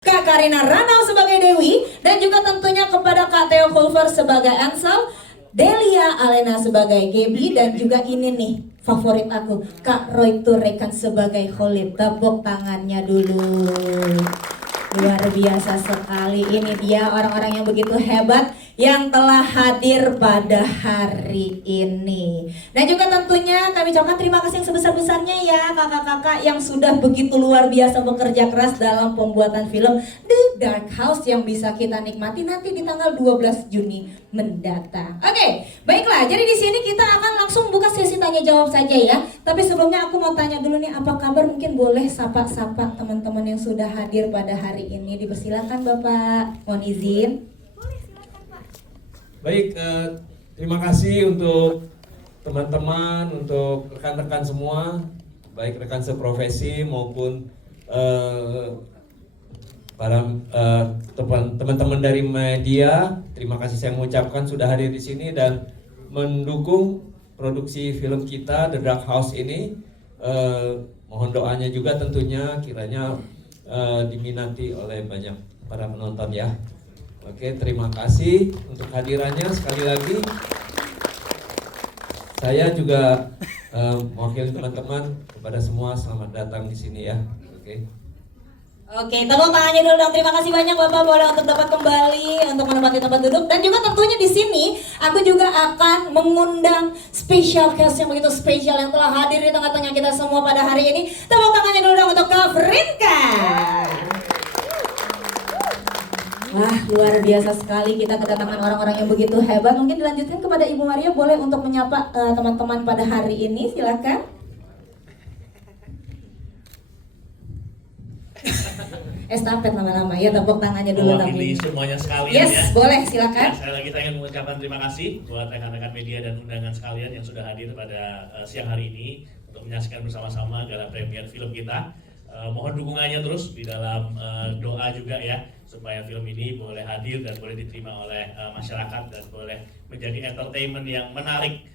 Kak Karina Ranau sebagai Dewi, dan juga tentunya kepada Kak Theo Culver sebagai Ansel, Delia Alena sebagai Gaby, dan juga ini nih favorit aku, Kak Roy Turekan sebagai Khalid. Tepuk tangannya dulu. Luar biasa sekali, ini dia orang-orang yang begitu hebat yang telah hadir pada hari ini. Dan juga tentunya kami ucapkan terima kasih yang sebesar-besarnya ya kakak-kakak yang sudah begitu luar biasa bekerja keras dalam pembuatan film The Dark House yang bisa kita nikmati nanti di tanggal 12 Juni mendatang. Oke, baiklah. Jadi di sini kita akan langsung buka sesi tanya jawab saja ya. Tapi sebelumnya aku mau tanya dulu nih, apa kabar? Mungkin boleh sapa-sapa teman-teman yang sudah hadir pada hari ini. Dipersilakan Bapak, mohon izin. Baik, terima kasih untuk teman-teman, untuk rekan-rekan semua, baik rekan seprofesi maupun para teman-teman dari media. Terima kasih saya mengucapkan sudah hadir di sini dan mendukung produksi film kita The Dark House ini. Mohon doanya juga tentunya kiranya diminati oleh banyak para penonton ya. Oke, terima kasih untuk hadirannya sekali lagi. Saya juga mewakili teman-teman kepada semua selamat datang di sini ya. Oke, tepuk tangannya dulu dong. Terima kasih banyak Bapak, boleh untuk dapat kembali untuk menempati tempat duduk. Dan juga tentunya di sini aku juga akan mengundang special guest yang begitu spesial yang telah hadir di tengah-tengah kita semua pada hari ini. Tepuk tangannya dulu dong untuk Kak Frinka. Wah, luar biasa sekali kita kedatangan orang-orang yang begitu hebat. Mungkin dilanjutkan kepada Ibu Maria, boleh untuk menyapa teman-teman pada hari ini, silakan. Estafet lama-lama ya, tepuk tangannya dulu. Mewakili semuanya sekalian yes, ya. Boleh, silakan. Sekali lagi saya ingin mengucapkan terima kasih buat rekan-rekan media dan undangan sekalian yang sudah hadir pada siang hari ini untuk menyaksikan bersama-sama gala premier film kita. Mohon dukungannya terus di dalam doa juga ya, supaya film ini boleh hadir dan boleh diterima oleh masyarakat dan boleh menjadi entertainment yang menarik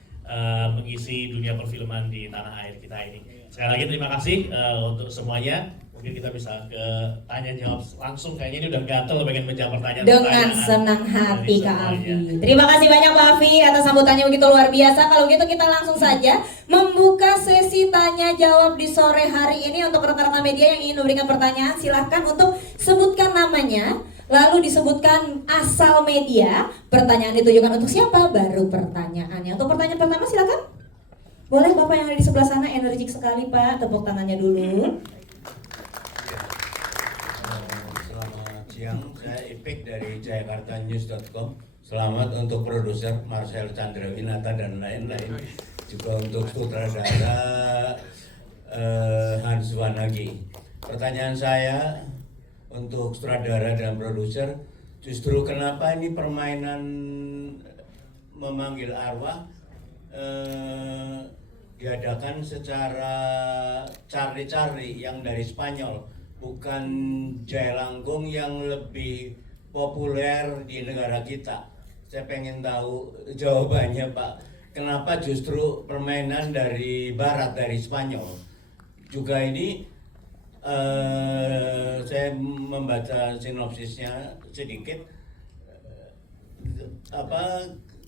mengisi dunia perfilman di tanah air kita ini. Sekali lagi terima kasih untuk semuanya. Mungkin kita bisa ke tanya jawab langsung, kayaknya ini udah gatel pengen menjawab pertanyaan. Dengan senang hati Kak Alfi. Terima kasih banyak Pak Alfi atas sambutannya begitu luar biasa. Kalau gitu kita langsung saja membuka sesi tanya jawab di sore hari ini. Untuk rekan-rekan media yang ingin memberikan pertanyaan, silahkan untuk sebutkan namanya, lalu disebutkan asal media, pertanyaan ditujukan untuk siapa, baru pertanyaannya. Untuk pertanyaan pertama silakan. Boleh Bapak yang ada di sebelah sana, energik sekali Pak, tepuk tangannya dulu. Siang, saya Ipik dari jakartanews.com. Selamat untuk produser Marcel Chandrawinata dan lain-lain. Juga untuk sutradara Hans Wanagi. Pertanyaan saya untuk sutradara dan produser, justru kenapa ini permainan memanggil arwah diadakan secara cari-cari yang dari Spanyol, bukan Jailangkung yang lebih populer di negara kita. Saya pengen tahu jawabannya Pak. Kenapa justru permainan dari Barat, dari Spanyol? Juga ini saya membaca sinopsisnya sedikit.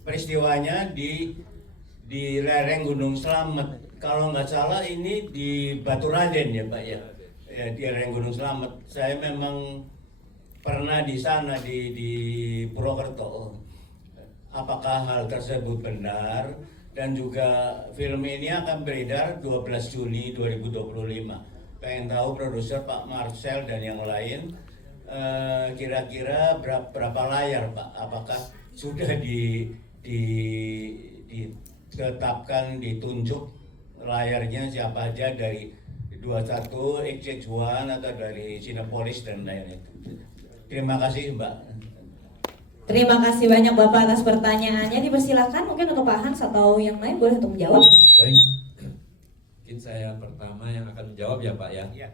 Peristiwanya di lereng Gunung Slamet. Kalau nggak salah ini di Baturaden ya Pak ya. Ya, di lereng Gunung Slamet. Saya memang pernah di sana di Purwokerto. Apakah hal tersebut benar? Dan juga film ini akan beredar 12 Juni 2025. Pengen tahu produser Pak Marcel dan yang lain kira-kira berapa layar Pak? Apakah sudah ditetapkan, ditunjuk layarnya siapa aja dari 21, XX1 atau dari Cinepolis dan lain-lain. Terima kasih Mbak. Terima kasih banyak Bapak atas pertanyaannya. Dipersilakan mungkin untuk Pak Hans atau yang lain boleh untuk menjawab. Baik, mungkin saya pertama yang akan menjawab ya Pak ya. Ya.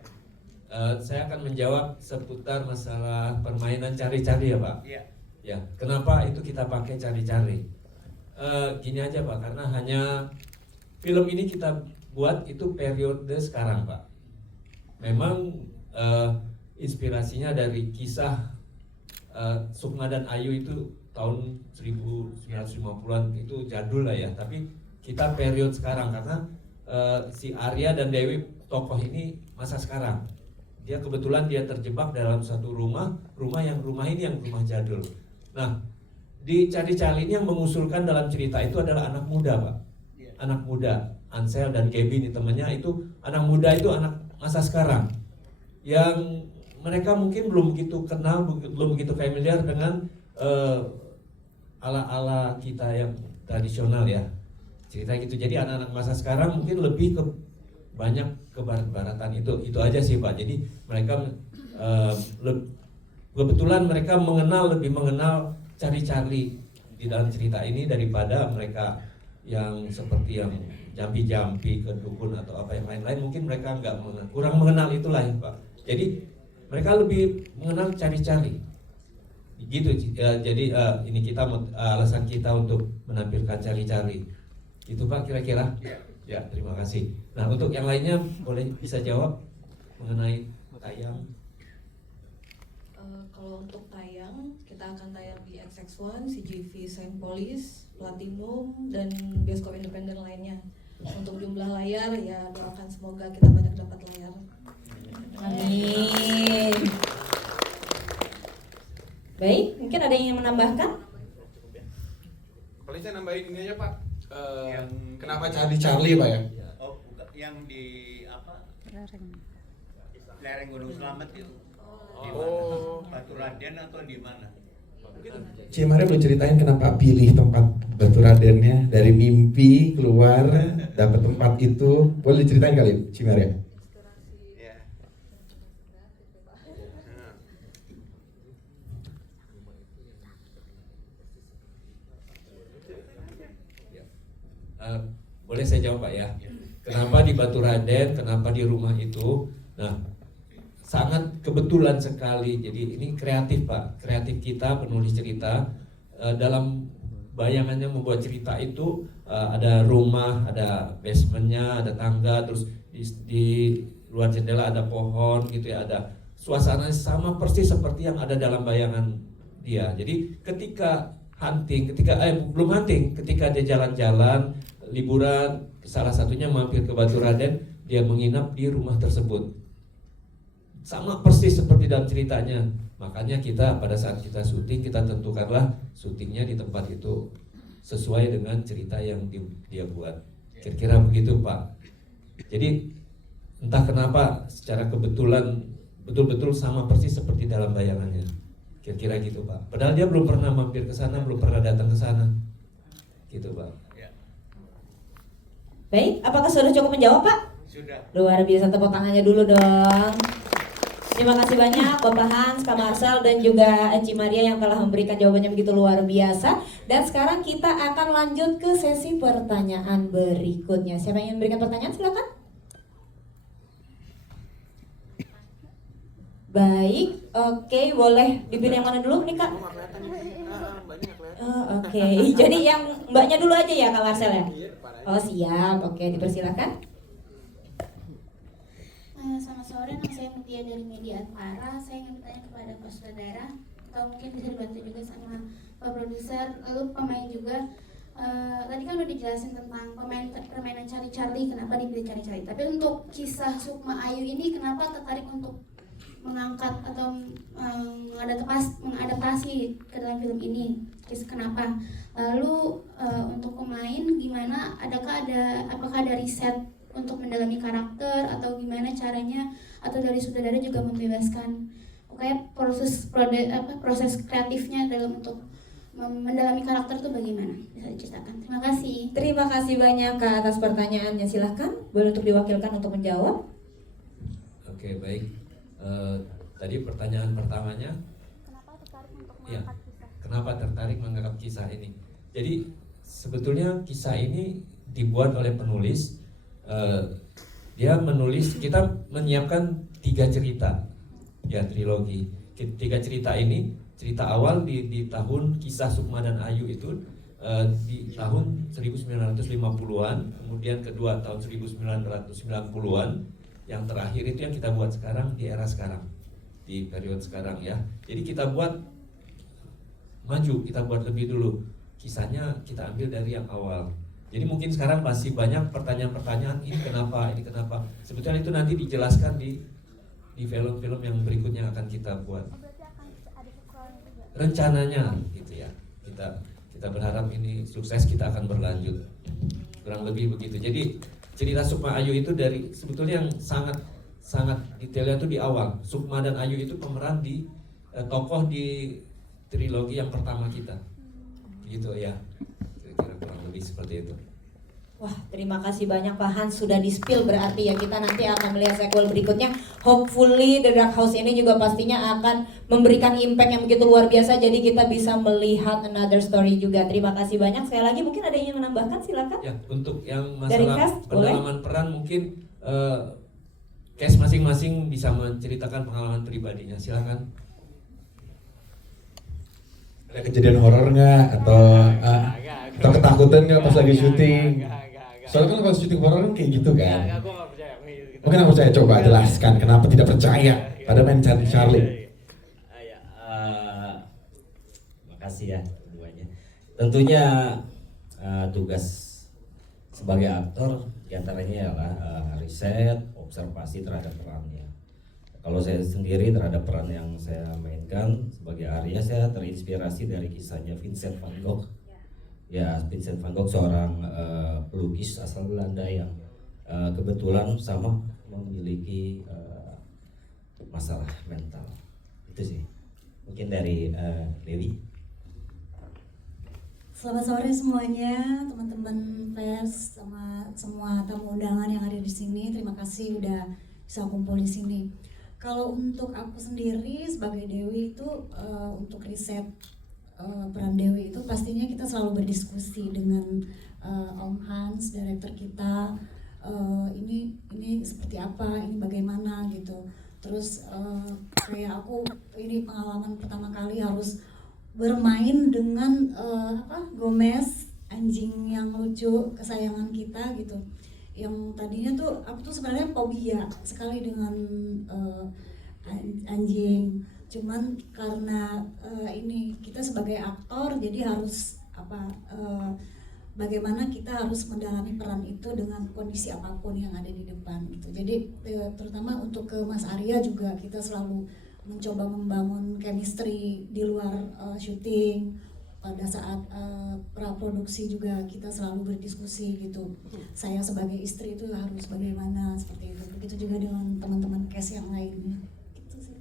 Saya akan menjawab seputar masalah permainan cari-cari ya Pak. Ya. Ya, kenapa itu kita pakai cari-cari? Gini aja Pak, karena hanya film ini kita buat itu periode sekarang Pak. Memang inspirasinya dari kisah Sukma dan Ayu itu tahun 1950-an, itu jadul lah ya. Tapi kita period sekarang karena si Arya dan Dewi tokoh ini masa sekarang. Dia kebetulan dia terjebak dalam satu rumah ini yang rumah jadul. Nah, di Charlie Charlie ini yang mengusulkan dalam cerita itu adalah anak muda, Pak. Anak muda, Ansel dan Gaby ini temannya itu anak muda, itu anak masa sekarang yang mereka mungkin belum begitu kenal, belum begitu familiar dengan ala-ala kita yang tradisional ya, cerita gitu. Jadi anak-anak masa sekarang mungkin lebih ke banyak ke barat-baratan, itu aja sih Pak. Jadi mereka kebetulan mereka lebih mengenal Charlie di dalam cerita ini daripada mereka yang seperti yang jampi-jampi ke dukun atau apa yang lain-lain. Mungkin mereka kurang mengenal itulah ya Pak. Jadi mereka lebih mengenal Charlie gitu ya. Jadi ini kita alasan kita untuk menampilkan Charlie itu Pak kira-kira ya. Terima kasih. Nah, untuk yang lainnya boleh bisa jawab mengenai tayang. Kalau untuk tayang, kita akan tayang di XX1, CGV, Saint Police, Platinum, dan bioskop independen lainnya. Untuk jumlah layar, ya doakan semoga kita banyak dapat layar. Amin. Baik, mungkin ada yang ingin menambahkan? Paling saya nambahin ini aja Pak. Kenapa Charlie Pak ya? Oh, yang di apa? Lereng Gunung Slamet itu. Di mana? Batu Raden atau di mana? Cimaria belum ceritain kenapa pilih tempat Batu Radennya, dari mimpi keluar dapat tempat itu. Boleh diceritain kali Cimaria? Ya. Boleh saya jawab Pak ya? Kenapa di Batu Raden, kenapa di rumah itu? Nah, sangat kebetulan sekali. Jadi ini kreatif Pak, kreatif kita penulis cerita dalam bayangannya membuat cerita itu ada rumah, ada basementnya, ada tangga, terus di luar jendela ada pohon gitu ya, ada suasana sama persis seperti yang ada dalam bayangan dia. Jadi ketika ketika dia jalan-jalan liburan, salah satunya mampir ke Batu Raden, dia menginap di rumah tersebut. Sama persis seperti dalam ceritanya. Makanya kita pada saat kita syuting, kita tentukanlah syutingnya di tempat itu sesuai dengan cerita yang dia buat. Kira-kira begitu Pak. Jadi entah kenapa secara kebetulan betul-betul sama persis seperti dalam bayangannya. Kira-kira gitu Pak. Padahal dia belum pernah mampir ke sana, belum pernah datang ke sana. Gitu Pak. Baik, apakah sudah cukup menjawab Pak? Sudah. Luar biasa, tepuk tangannya dulu dong. Terima kasih banyak Bapak Hans, Kak Marcel, dan juga Cimaria yang telah memberikan jawabannya begitu luar biasa. Dan sekarang kita akan lanjut ke sesi pertanyaan berikutnya. Siapa yang ingin memberikan pertanyaan? Silakan. Baik, oke, boleh dipilih yang mana dulu nih Kak? Oke, jadi yang mbaknya dulu aja ya Kak Marcel ya? Oh siap, oke, dipersilakan. Selamat sore, nama saya Mutia dari Media Antara. Saya ingin bertanya kepada Pak Sutradara, atau mungkin bisa dibantu juga sama Pak Produser, lalu pemain juga. Tadi kan udah dijelasin tentang permainan Charlie, kenapa dipilih Charlie. Tapi untuk kisah Sukma Ayu ini, kenapa tertarik untuk mengangkat atau mengadaptasi ke dalam film ini? Kenapa? Lalu untuk pemain gimana? Apakah ada riset untuk mendalami karakter atau gimana caranya, atau dari sutradara juga membebaskan kayak proses kreatifnya dalam untuk mendalami karakter itu bagaimana, bisa diceritakan? Terima kasih. Terima kasih banyak Kak atas pertanyaannya. Silahkan, boleh untuk diwakilkan untuk menjawab. Oke, baik. Tadi pertanyaan pertamanya, kenapa tertarik mengangkat kisah ini? Jadi sebetulnya kisah ini dibuat oleh penulis. Dia menulis, kita menyiapkan 3 cerita ya, trilogi. 3 cerita ini, cerita awal di tahun kisah Sukma dan Ayu itu di tahun 1950-an, kemudian kedua tahun 1990-an, yang terakhir itu yang kita buat sekarang di era sekarang. di periode sekarang ya. Jadi kita buat maju, kita buat lebih dulu. Kisahnya kita ambil dari yang awal. Jadi mungkin sekarang masih banyak pertanyaan-pertanyaan, ini kenapa, ini kenapa. Sebetulnya itu nanti dijelaskan di film-film yang berikutnya akan kita buat. Rencananya gitu ya. Kita berharap ini sukses, kita akan berlanjut. Kurang lebih begitu. Jadi cerita Sukma Ayu itu dari sebetulnya yang sangat detailnya itu di awal. Sukma dan Ayu itu pemeran di tokoh di trilogi yang pertama kita. Gitu ya. Kira-kira kurang lebih seperti itu. Wah, terima kasih banyak Pak Hans sudah di-spill, berarti ya kita nanti akan melihat sequel berikutnya. Hopefully The Dark House ini juga pastinya akan memberikan impact yang begitu luar biasa, jadi kita bisa melihat another story juga. Terima kasih banyak. Sekali lagi mungkin ada yang menambahkan, silakan. Ya, untuk yang Dari masalah cast, pendalaman peran mungkin cast masing-masing bisa menceritakan pengalaman pribadinya. Silakan. Ada kejadian horor nggak atau ketakutan nggak pas lagi syuting? Soalnya kan kalau syuting horor kan kayak gitu kan. Mungkin nggak percaya, coba jelaskan kenapa tidak percaya pada main Charlie. Makasih ya keduanya. Tentunya tugas sebagai aktor diantaranya adalah riset, observasi terhadap perannya. Kalau saya sendiri terhadap peran yang saya mainkan sebagai Arya, saya terinspirasi dari kisahnya Vincent van Gogh. Ya, Vincent van Gogh seorang pelukis asal Belanda yang kebetulan sama memiliki masalah mental. Itu sih. Mungkin dari Dewi. Selamat sore semuanya, teman-teman pers sama semua tamu undangan yang ada di sini. Terima kasih udah bisa kumpul di sini. Kalau untuk aku sendiri sebagai Dewi itu untuk riset peran Dewi itu pastinya kita selalu berdiskusi dengan Om Hans, director kita. Ini seperti apa, ini bagaimana gitu. Terus kayak aku ini pengalaman pertama kali harus bermain dengan Gomez, anjing yang lucu kesayangan kita gitu. Yang tadinya tuh aku tuh sebenarnya fobia sekali dengan anjing. Cuman karena ini kita sebagai aktor jadi harus bagaimana kita harus mendalami peran itu dengan kondisi apapun yang ada di depan gitu. Jadi terutama untuk ke Mas Arya juga kita selalu mencoba membangun chemistry di luar syuting. Pada saat praproduksi juga kita selalu berdiskusi gitu. Saya sebagai istri itu harus bagaimana seperti itu. Begitu juga dengan teman-teman cast yang lainnya. Gitu sih.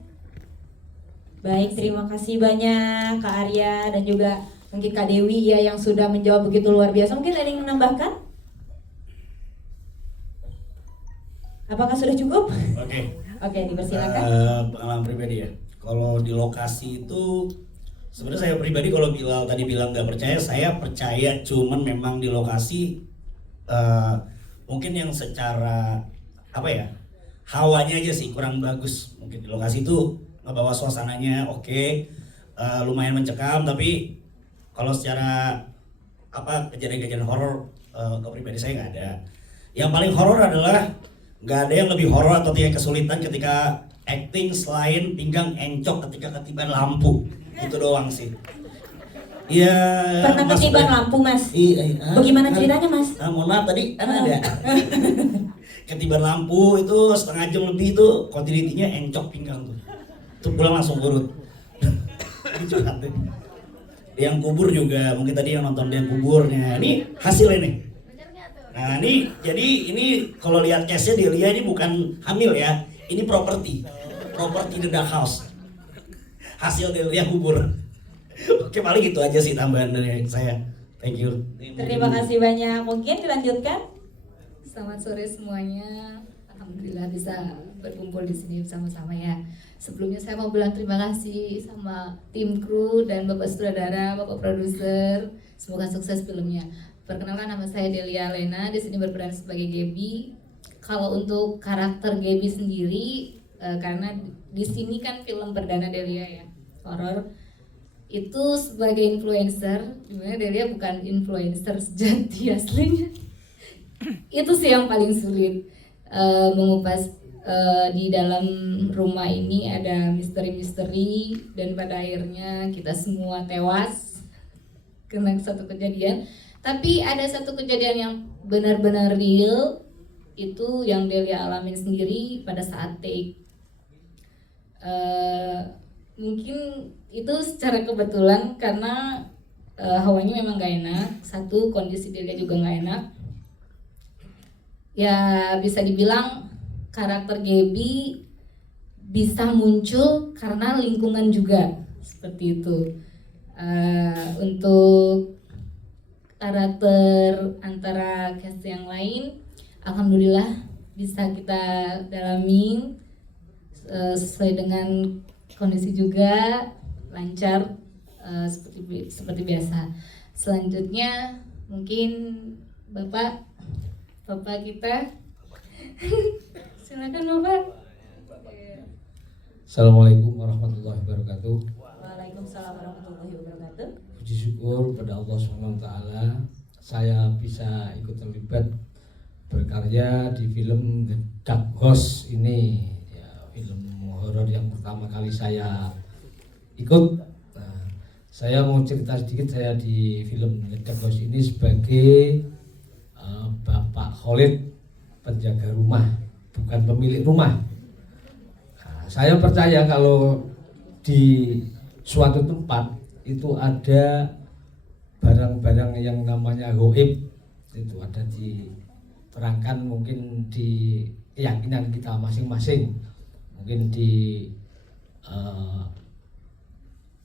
Baik, terima kasih banyak Kak Arya dan juga mungkin Kak Dewi ya yang sudah menjawab begitu luar biasa. Mungkin ada yang menambahkan? Apakah sudah cukup? Oke, dipersilakan. Pengalaman pribadi ya. Kalau di lokasi itu sebenarnya saya pribadi kalau Bilal tadi bilang nggak percaya, saya percaya. Cuman memang di lokasi mungkin yang secara hawanya aja sih kurang bagus. Mungkin di lokasi itu ngebawa suasananya oke, lumayan mencekam. Tapi kalau secara kejadian-kejadian horor ke pribadi saya nggak ada. Yang paling horor adalah nggak ada yang lebih horor atau tidak kesulitan ketika acting selain pinggang encok ketika ketiban lampu. Itu doang sih. Iya. Pernah ketiban lampu Mas? Bagaimana ceritanya Mas? Mohon maaf tadi kan ada. Ketiban lampu itu setengah jam lebih itu continuity-nya encok pinggang tuh. Itu pulang langsung urut. Yang kubur juga mungkin tadi yang nonton yang kuburnya. Ini hasil ini. Nah ini jadi ini kalau lihat case-nya Delia ini bukan hamil ya. Ini properti The Dark House. Hasil Delia kubur. Oke, paling itu aja sih tambahan dari saya. Thank you. Terima kasih banyak. Mungkin dilanjutkan. Selamat sore semuanya. Alhamdulillah bisa berkumpul di sini bersama-sama ya. Sebelumnya saya mau bilang terima kasih sama tim kru dan Bapak sutradara, Bapak produser. Semoga sukses filmnya. Perkenalkan, nama saya Delia Lena, di sini berperan sebagai Gaby. Kalau untuk karakter Gaby sendiri, karena di sini kan film perdana Delia ya, horor. Itu sebagai influencer, dimana Delia bukan influencer sejati aslinya. Itu sih yang paling sulit, mengupas di dalam rumah ini ada misteri-misteri dan pada akhirnya kita semua tewas karena satu kejadian. Tapi ada satu kejadian yang benar-benar real, itu yang Delia alamin sendiri pada saat take. Mungkin itu secara kebetulan karena hawanya memang gak enak. Satu, kondisi Delia juga gak enak. Ya bisa dibilang karakter Gaby bisa muncul karena lingkungan juga, seperti itu. Untuk karakter antara cast yang lain, alhamdulillah bisa kita dalamin sesuai dengan kondisi juga, lancar seperti biasa. Selanjutnya mungkin Bapak kita silakan Bapak. Assalamualaikum warahmatullahi wabarakatuh. Waalaikumsalam warahmatullahi wabarakatuh. Puji syukur kepada Allah SWT, saya bisa ikut terlibat berkarya di film The Dark House ini, ya, film horor yang pertama kali saya ikut. Nah, saya mau cerita sedikit. Saya di film The Dark House ini sebagai Bapak Khalid, penjaga rumah, bukan pemilik rumah. Nah, saya percaya kalau di suatu tempat itu ada barang-barang yang namanya gaib, itu ada diterangkan mungkin di keyakinan kita masing-masing. Mungkin di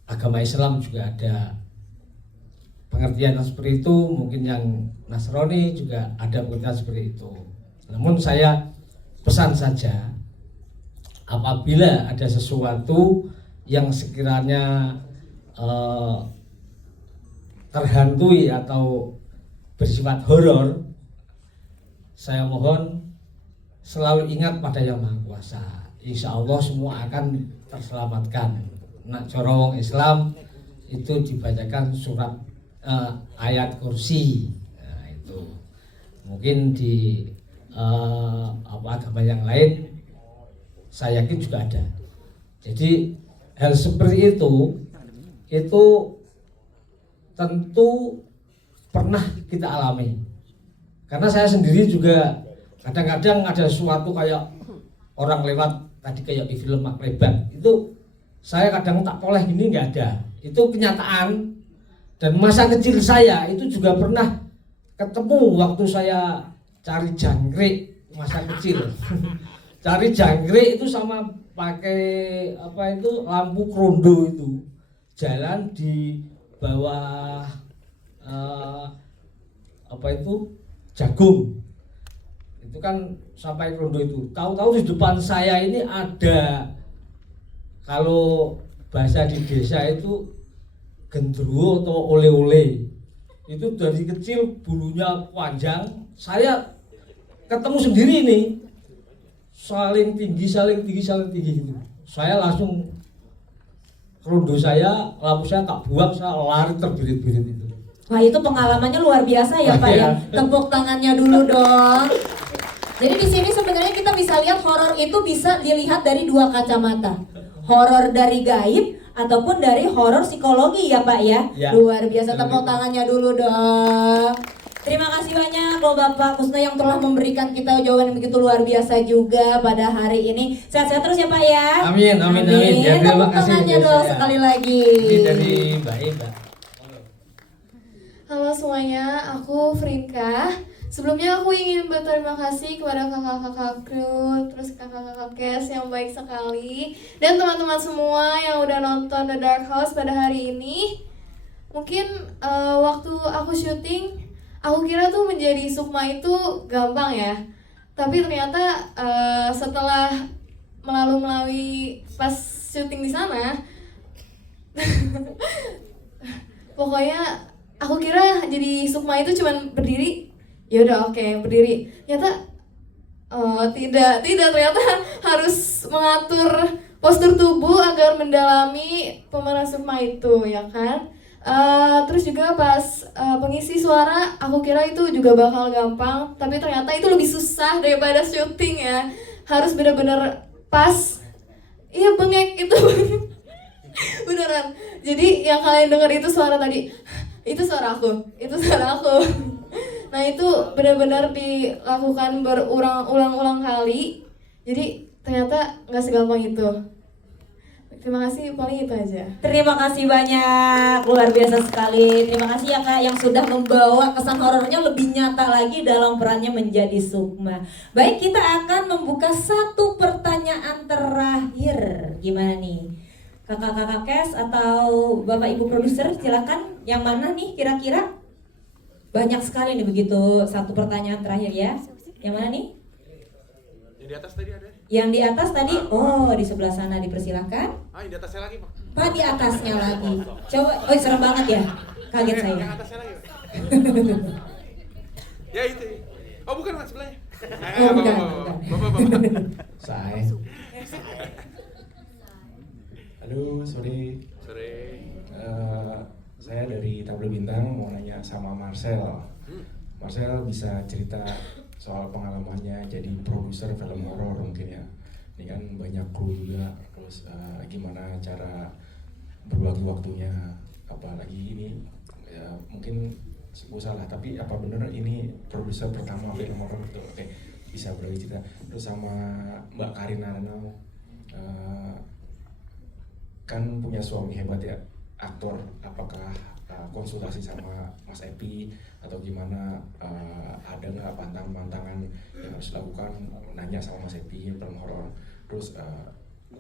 agama Islam juga ada pengertian seperti itu, mungkin yang Nasrani juga ada pengertian seperti itu. Namun saya pesan saja, apabila ada sesuatu yang sekiranya terhantui atau bersifat horor, saya mohon selalu ingat pada Yang Maha Kuasa. Insya Allah semua akan terselamatkan. Nak corong Islam itu dibacakan surat ayat kursi. Nah, itu mungkin di agama yang lain saya yakin juga ada. Jadi hal seperti itu tentu pernah kita alami. Karena saya sendiri juga kadang-kadang ada sesuatu kayak orang lewat tadi kayak di film Makleban, itu saya kadang tak toleh gini nggak ada. Itu kenyataan. Dan masa kecil saya itu juga pernah ketemu waktu saya cari jangkrik masa kecil. Cari jangkrik itu sama pakai lampu krondo itu, jalan di bawah jagung itu kan sampai krondo itu. Tahu-tahu di depan saya ini ada, kalau bahasa di desa itu gendruwo atau ole-ole, itu dari kecil bulunya panjang. Saya ketemu sendiri nih, saling tinggi gitu. Saya langsung rondo saya, lampu saya tak buang, saya lari terbirit-birit itu. Wah, itu pengalamannya luar biasa ya Pak ya. Tepuk tangannya dulu dong. Jadi di sini sebenarnya kita bisa lihat horor itu bisa dilihat dari dua kacamata. Horor dari gaib ataupun dari horor psikologi ya Pak ya. Luar biasa, tepuk tangannya dulu dong. Terima kasih banyak loh Bapak Kusno yang telah memberikan kita jawaban yang begitu luar biasa juga pada hari ini. Sehat-sehat terus ya Pak ya. Amin. Ya, terima kasih. Tangannya dong sekali lagi. Ini dari Mbak Ida. Halo semuanya, aku Frinka. Sebelumnya aku ingin berterima kasih kepada kakak-kakak kru, terus kakak-kakak cast yang baik sekali, dan teman-teman semua yang udah nonton The Dark House pada hari ini. Mungkin waktu aku syuting, aku kira tuh menjadi Sukma itu gampang ya. Tapi ternyata setelah melalui pas syuting di sana, pokoknya aku kira jadi Sukma itu cuman berdiri. Yaudah oke, berdiri. Ternyata tidak ternyata harus mengatur postur tubuh agar mendalami pemeran Sukma itu, ya kan? Terus juga pas pengisi suara, aku kira itu juga bakal gampang, tapi ternyata itu lebih susah daripada syuting ya. harus benar-benar pas. Iya bengek itu beneran. Jadi yang kalian dengar itu suara tadi, itu suara aku. Nah itu benar-benar dilakukan berulang-ulang kali. Jadi ternyata nggak segampang itu. Terima kasih, paling itu aja. Terima kasih banyak, luar biasa sekali. Terima kasih ya Kak yang sudah membawa kesan horornya lebih nyata lagi dalam perannya menjadi Sukma. Baik, kita akan membuka satu pertanyaan terakhir. Gimana nih? Kakak-kakak Kes atau Bapak Ibu produser silakan. Yang mana nih kira-kira? Banyak sekali nih begitu. Satu pertanyaan terakhir ya. Yang mana nih? Yang di atas tadi ada. Yang di atas tadi, oh di sebelah sana dipersilahkan. Yang di atasnya lagi Pak. Pak di atasnya lagi. Coba, oh serem banget ya. Kaget saya. Yang atasnya lagi. Ya itu. Oh bukan Mas sebelahnya. Oh bukan. Bapak. Saya. Halo, sore. Saya dari Tablo Bintang mau nanya sama Marcel. Marcel bisa cerita soal pengalamannya jadi produser film horor mungkin ya. Ini kan banyak kru juga, terus gimana cara berbagi waktunya, apalagi ini ya, mungkin gue salah tapi apa bener ini produser pertama film horor gitu. Oke, bisa berbagi cerita. Terus sama Mbak Karina Renau, kan punya suami hebat ya, aktor, apakah konsultasi sama Mas Epi atau gimana, ada nggak pantangan-pantangan yang harus dilakukan, nanya sama Mas Epi film horor. Terus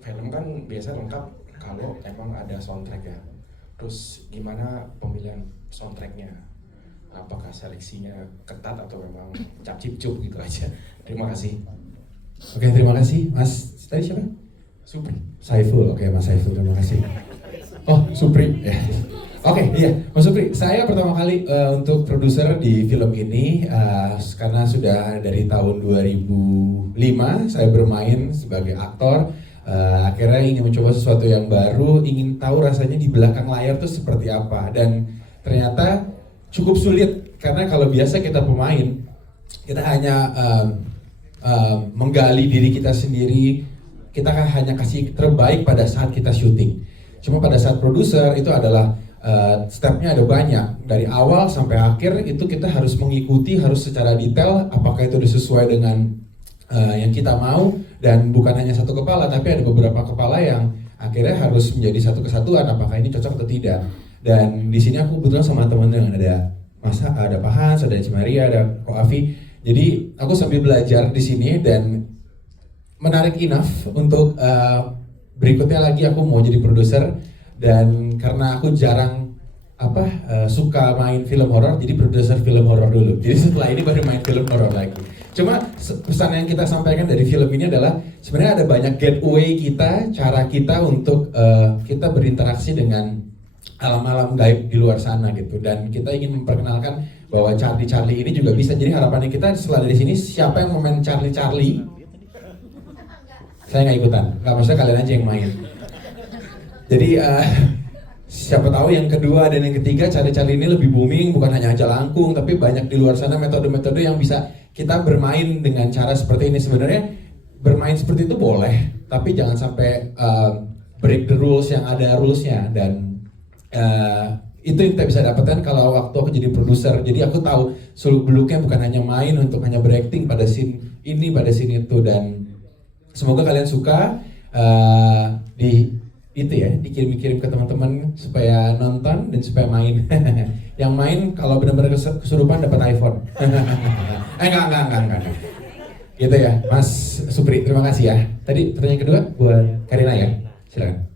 film kan biasa lengkap kalau emang ada soundtrack ya. Terus gimana pemilihan soundtracknya, apakah seleksinya ketat atau memang cap cip cup gitu aja. Terima kasih. Oke, terima kasih Mas. Tadi siapa? Supri. Saiful. Oke, Mas Saiful, terima kasih. Oh, Supri. Ya. Oke, iya, Mas Supri, saya pertama kali untuk produser di film ini karena sudah dari tahun 2005 saya bermain sebagai aktor. Akhirnya ingin mencoba sesuatu yang baru, ingin tahu rasanya di belakang layar tuh seperti apa. Dan ternyata cukup sulit karena kalau biasa kita pemain, kita hanya menggali diri kita sendiri, kita kan hanya kasih terbaik pada saat kita syuting. Cuma pada saat produser itu adalah stepnya ada banyak, dari awal sampai akhir itu kita harus mengikuti, harus secara detail apakah itu sesuai dengan yang kita mau, dan bukan hanya satu kepala tapi ada beberapa kepala yang akhirnya harus menjadi satu kesatuan, apakah ini cocok atau tidak. Dan di sini aku kebetulan sama teman-teman ada ada Pak Hans, ada Cimaria, ada Ko Afi. Jadi aku sambil belajar di sini dan menarik enough untuk berikutnya lagi aku mau jadi produser. Dan karena aku jarang suka main film horor, jadi produser film horor dulu. Jadi setelah ini baru main film horor lagi. Cuma pesan yang kita sampaikan dari film ini adalah sebenarnya ada banyak gateway kita, cara kita untuk kita berinteraksi dengan alam-alam gaib di luar sana gitu. Dan kita ingin memperkenalkan bahwa Charlie ini juga bisa. Jadi harapannya kita setelah dari sini, siapa yang mau main Charlie, saya nggak ikutan. Nggak, maksudnya kalian aja yang main. Jadi siapa tahu yang kedua dan yang ketiga Charlie ini lebih booming, bukan hanya Jalangkung tapi banyak di luar sana metode-metode yang bisa kita bermain dengan cara seperti ini. Sebenarnya bermain seperti itu boleh, tapi jangan sampai break the rules yang ada rulesnya. Dan itu yang kita bisa dapatkan kalau waktu aku jadi produser. Jadi aku tahu seluk-beluknya bukan hanya main untuk hanya berakting pada scene ini, pada scene itu. Dan semoga kalian suka dikirim-kirim ke teman-teman supaya nonton dan supaya main. Yang main kalau benar-benar kesurupan dapat iPhone. Enggak. Gitu ya, Mas Supri, terima kasih ya. Tadi pertanyaan kedua buat Karina ya, silakan.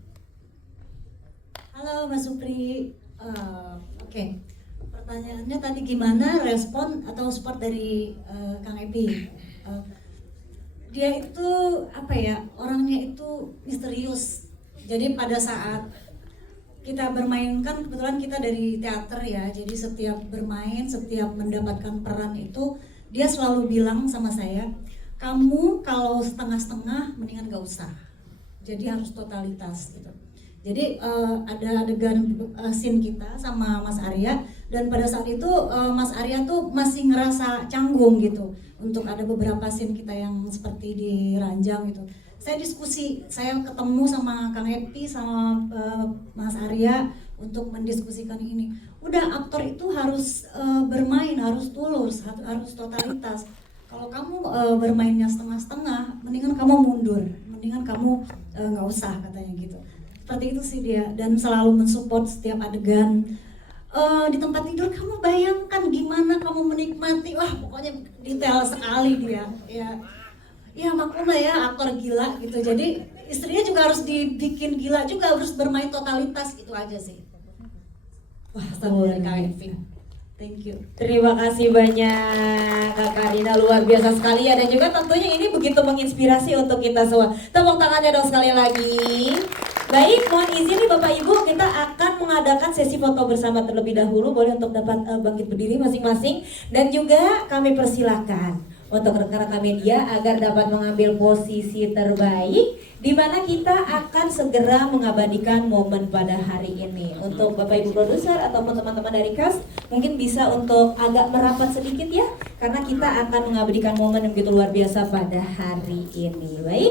Halo Mas Supri. Oke. Pertanyaannya tadi gimana respon atau support dari Kang Epi? Dia itu orangnya itu misterius. Jadi pada saat kita bermain, kan kebetulan kita dari teater ya, jadi setiap bermain, setiap mendapatkan peran itu dia selalu bilang sama saya, kamu kalau setengah-setengah mendingan gak usah, jadi harus totalitas gitu. Jadi ada adegan scene kita sama Mas Arya, dan pada saat itu Mas Arya tuh masih ngerasa canggung gitu untuk ada beberapa scene kita yang seperti di ranjang gitu. Saya diskusi, saya ketemu sama Kang Happy sama Mas Arya untuk mendiskusikan ini. Udah, aktor itu harus bermain, harus tulus, harus totalitas. Kalau kamu bermainnya setengah-setengah, mendingan kamu mundur, mendingan kamu nggak usah, katanya gitu. Seperti itu sih dia, dan selalu mensupport setiap adegan. Di tempat tidur kamu bayangkan gimana kamu menikmati, wah pokoknya detail sekali dia. Ya maklum lah ya, aktor gila gitu. Jadi istrinya juga harus dibikin gila juga, harus bermain totalitas, itu aja sih. Wah, dari Kak Evin. Thank you. Terima kasih banyak Kak Karina, luar biasa sekali ya, dan juga tentunya ini begitu menginspirasi untuk kita semua. Tepuk tangannya dong sekali lagi. Baik, mohon izin nih Bapak Ibu, kita akan mengadakan sesi foto bersama terlebih dahulu. Boleh untuk dapat bangkit berdiri masing-masing, dan juga kami persilakan untuk rekan-rekan media agar dapat mengambil posisi terbaik, di mana kita akan segera mengabadikan momen pada hari ini. Untuk Bapak Ibu produser ataupun teman-teman dari cast, mungkin bisa untuk agak merapat sedikit ya, karena kita akan mengabadikan momen yang begitu luar biasa pada hari ini. Baik.